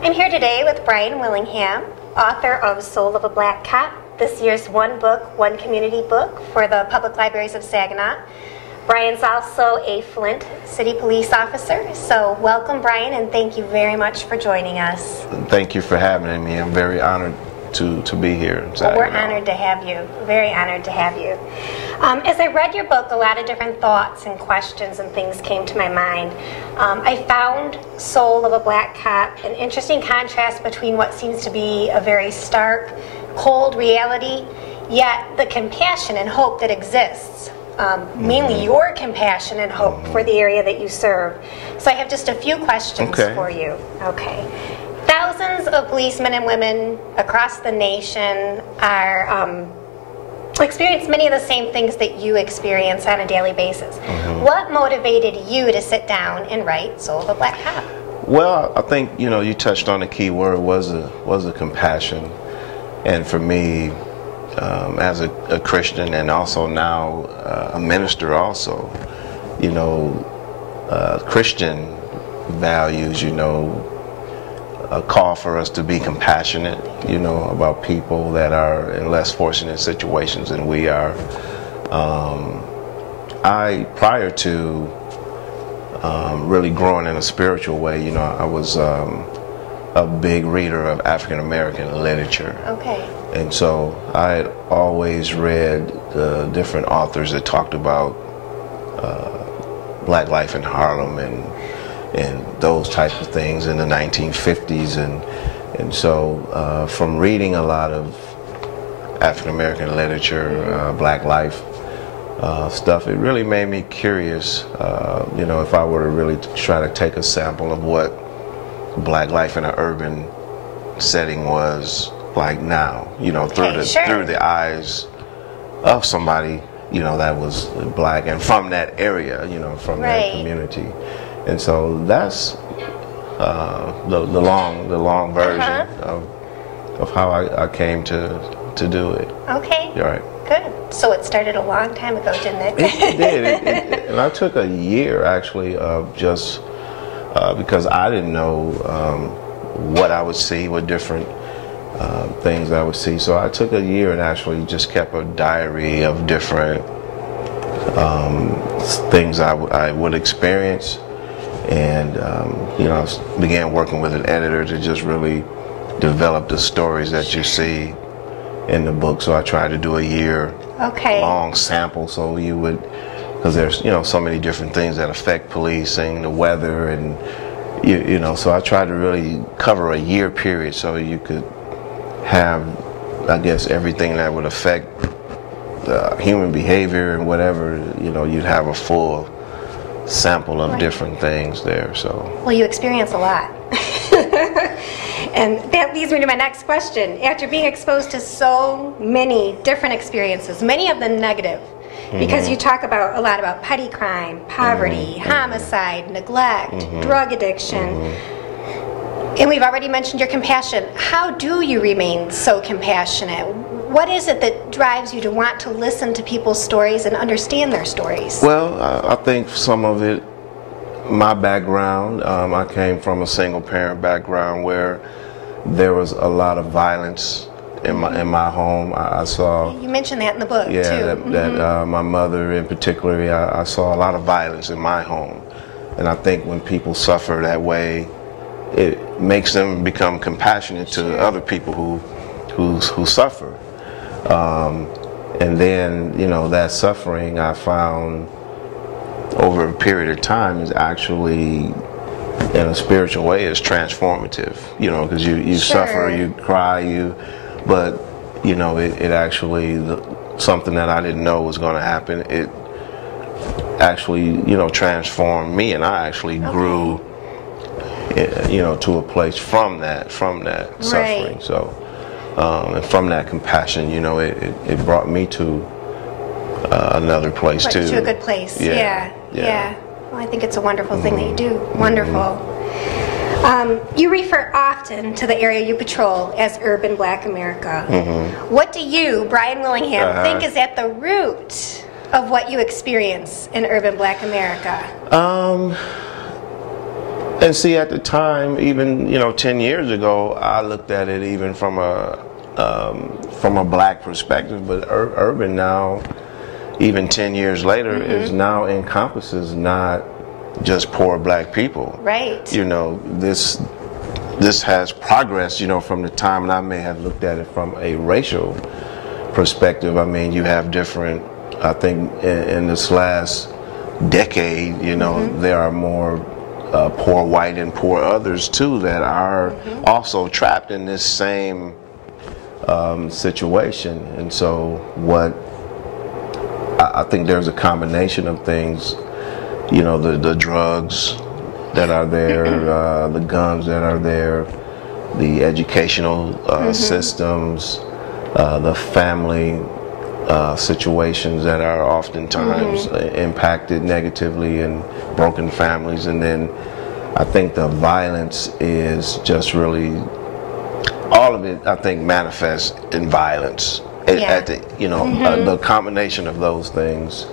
I'm here today with Brian Willingham, author of Soul of a Black Cop, this year's One Book, One Community book for the Public Libraries of Saginaw. Brian's also a Flint City Police officer. So welcome, Brian, and thank you very much for joining us. Thank you for having me. I'm very honored to be here. Well, we're honored to have you. Very honored to have you. As I read your book, a lot of different thoughts and questions and things came to my mind. I found Soul of a Black Cop an interesting contrast between what seems to be a very stark, cold reality, yet the compassion and hope that exists. Mainly your compassion and hope for the area that you serve. So I have just a few questions for you. Okay. Thousands of policemen and women across the nation are experience many of the same things that you experience on a daily basis. What motivated you to sit down and write Soul of a Black Cop? Well, I think you touched on the key word was a compassion, and for me, as a Christian and also now a minister, also, Christian values, a call for us to be compassionate, about people that are in less fortunate situations than we are. Prior to really growing in a spiritual way, I was a big reader of African American literature. Okay. And so I had always read the different authors that talked about Black life in Harlem and those types of things in the 1950s, and so from reading a lot of African American literature, Black life stuff, it really made me curious. If I were to really try to take a sample of what Black life in an urban setting was like now, through the eyes of somebody that was Black and from that area, from that community. And so that's the long version of how I came to do it. Okay. You're right. Good. So it started a long time ago, didn't it? It did. And I took a year actually of just because I didn't know what I would see, what different things I would see. So I took a year and actually just kept a diary of different things I would experience. And I began working with an editor to just really develop the stories that you see in the book. So I tried to do a year long sample, so you would, because there's so many different things that affect policing, the weather, and so I tried to really cover a year period so you could have, I guess, everything that would affect human behavior and whatever, you'd have a full sample of different things there. So well, you experience a lot. And that leads me to my next question. After being exposed to so many different experiences, many of them negative, because you talk a lot about petty crime, poverty, homicide, neglect, drug addiction, and we've already mentioned your compassion. How do you remain so compassionate? What is it that drives you to want to listen to people's stories and understand their stories? Well, I think some of it, my background, I came from a single parent background where there was a lot of violence in my home. I saw. You mentioned that in the book too. That my mother in particular, I saw a lot of violence in my home, and I think when people suffer that way, it makes them become compassionate to other people who suffer. And then, that suffering I found over a period of time is actually, in a spiritual way, is transformative, because you suffer, you cry, but, it actually, something that I didn't know was going to happen, it actually, transformed me, and I actually grew, to a place from that suffering. So. And from that compassion, it brought me to another place too. To a good place. Yeah. Well, I think it's a wonderful thing that you do. Wonderful. You refer often to the area you patrol as urban Black America. What do you, Brian Willingham, think is at the root of what you experience in urban Black America? And see, at the time, even 10 years ago, I looked at it even from a black perspective. But urban now, even 10 years later, is now encompasses not just poor black people. Right. This has progressed, from the time, and I may have looked at it from a racial perspective. I mean, you have different, I think in this last decade, there are more poor white and poor others too that are also trapped in this same situation. And so I think there's a combination of things, the drugs that are there, the guns that are there, the educational systems, the family situations that are oftentimes impacted negatively, and broken families. And then I think the violence is just really, all of it I think manifests in violence. At the, the combination of those things,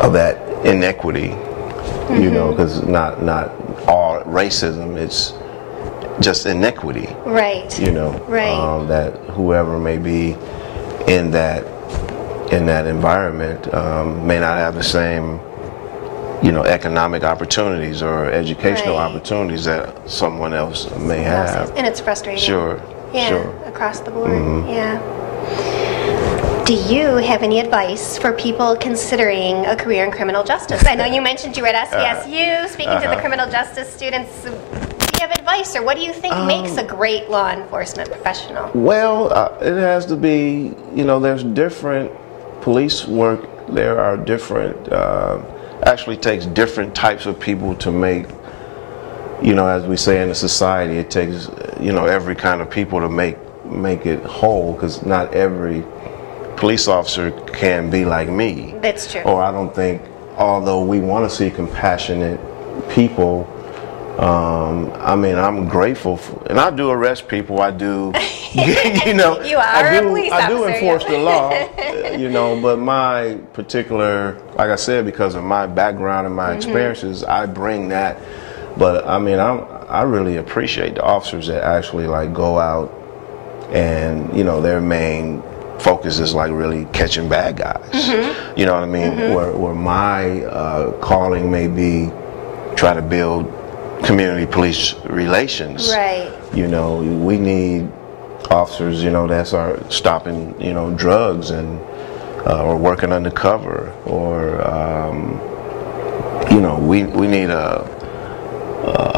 of that inequity, because not all racism, it's just inequity. Right. Right. That whoever may be in that environment may not have the same, economic opportunities or educational opportunities that someone else may have. And it's frustrating. Sure. Yeah, sure. Across the board. Yeah. Do you have any advice for people considering a career in criminal justice? I know you mentioned you were at SVSU, speaking to the criminal justice students. Do you have advice, or what do you think makes a great law enforcement professional? Well, it has to be, there's different police work. There are different, actually takes different types of people to make, as we say in the society, it takes, every kind of people to make it whole, because not every police officer can be like me. That's true. Or I don't think, although we want to see compassionate people, I'm grateful and I do arrest people. I do, you are a police officer. I do enforce the law, but my particular, like I said, because of my background and my experiences, I bring that. But I really appreciate the officers that actually go out and, their main focus is really catching bad guys. You know what I mean? Where my calling may be try to build community police relations. Right. We need officers, that's are stopping, drugs and or working undercover, or we need a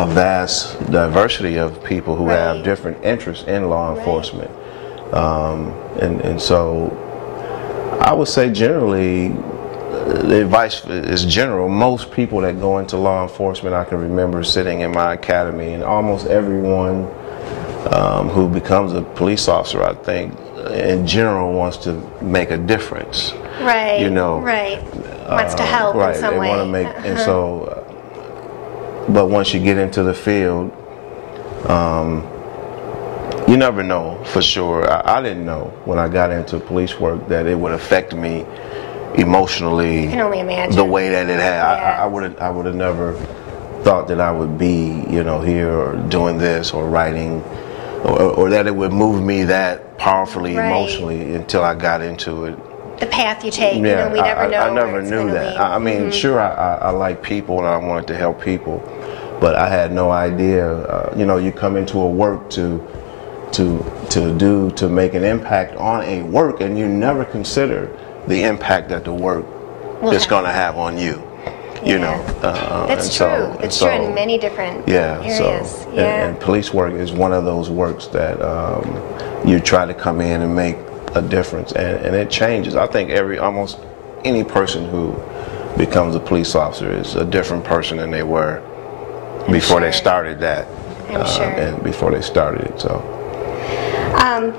vast diversity of people who have different interests in law enforcement. And so I would say generally, the advice is general. Most people that go into law enforcement, I can remember sitting in my academy, and almost everyone who becomes a police officer, I think, in general, wants to make a difference. Right. Right. Wants to help in some way. They want to make, and so. But once you get into the field, you never know for sure. I didn't know when I got into police work that it would affect me emotionally. I can only imagine. The way that it had. Yeah. I would have never thought that I would be, here or doing this or writing, or that it would move me that powerfully emotionally until I got into it. The path you take, yeah, we never know. I never knew that. I mean, sure, I like people and I wanted to help people, but I had no idea. You come into a work to make an impact on a work, and you never consider the impact that the work is going to have on you. That's true. It's true in many different areas. And police work is one of those works that you try to come in and make a difference, and it changes. I think almost any person who becomes a police officer is a different person than they were before they started that. And before they started it. So.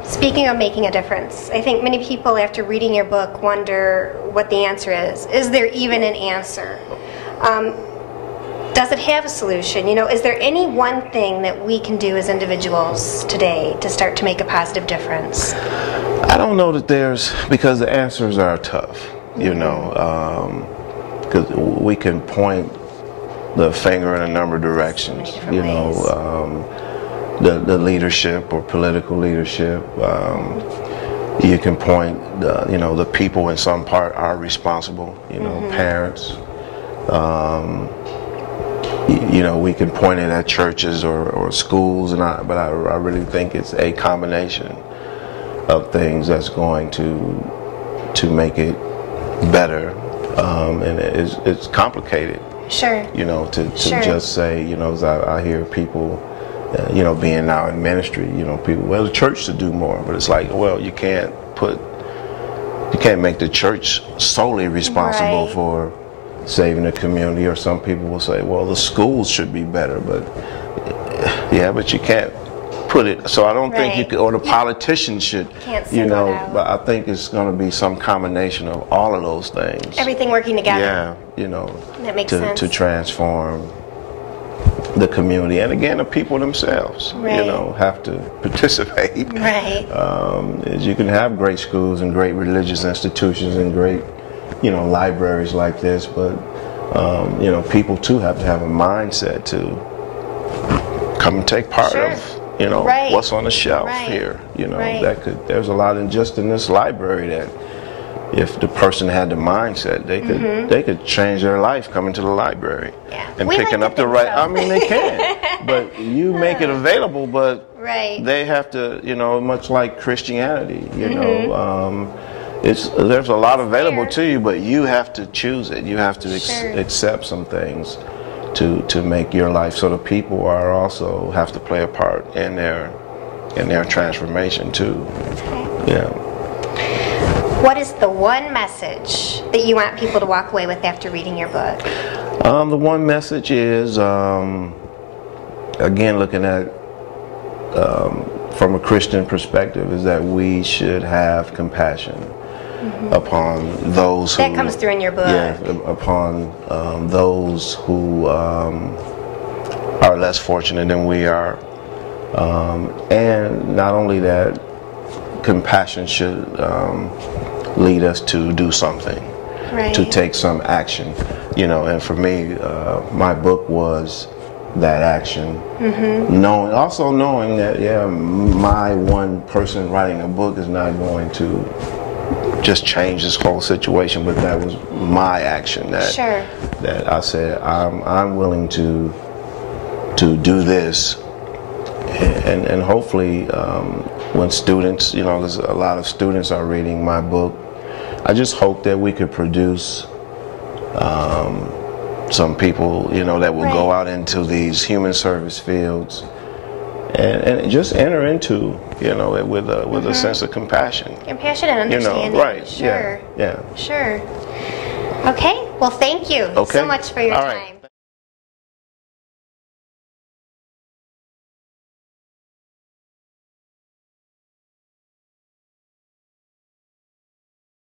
Speaking of making a difference, I think many people after reading your book wonder what the answer is. Is there even an answer? Does it have a solution? Is there any one thing that we can do as individuals today to start to make a positive difference? I don't know that because the answers are tough, because we can point the finger in a number of directions. You know, the leadership or political leadership. You can point, you know, the people in some part are responsible. You know, parents. You know, we can point it at churches or schools, but I really think it's a combination of things that's going to make it better, and it's complicated. Sure. You know, to just say, you know, as I hear people, you know, being now in ministry, you know, people, well, the church should do more, but it's like, well, you can't make the church solely responsible for saving the community, or some people will say, well, the schools should be better, but yeah, but you can't put it, so I don't think you could, or the politicians should, you know, but I think it's going to be some combination of all of those things. Everything working together. Yeah, you know, that makes sense. To transform the community, and again, the people themselves, you know, have to participate. As you can have great schools and great religious institutions and great, you know, libraries like this, but you know, people too have to have a mindset to come and take part of, you know, what's on the shelf here. You know, there's a lot in just in this library that if the person had the mindset, they could change their life coming to the library and picking up the right. I mean, they can, but you make it available. But they have to, you know, much like Christianity, you know, there's a lot available to you, but you have to choose it. You have to accept some things to make your life. So the people are also have to play a part in their transformation too. Yeah. What is the one message that you want people to walk away with after reading your book? The one message is, again, looking at from a Christian perspective, is that we should have compassion upon those who... That comes through in your book. Yeah, upon those who are less fortunate than we are. And not only that, compassion should lead us to do something, to take some action. You know, and for me, my book was that action. Knowing that, my one person writing a book is not going to just change this whole situation, but that was my action. That I said, I'm willing to do this, and hopefully when students, you know, there's a lot of students are reading my book, I just hope that we could produce some people, you know, that will go out into these human service fields and just enter into, you know, it with a sense of compassion. Compassion and understanding. You know, Sure. Okay. Well, thank you so much for your time.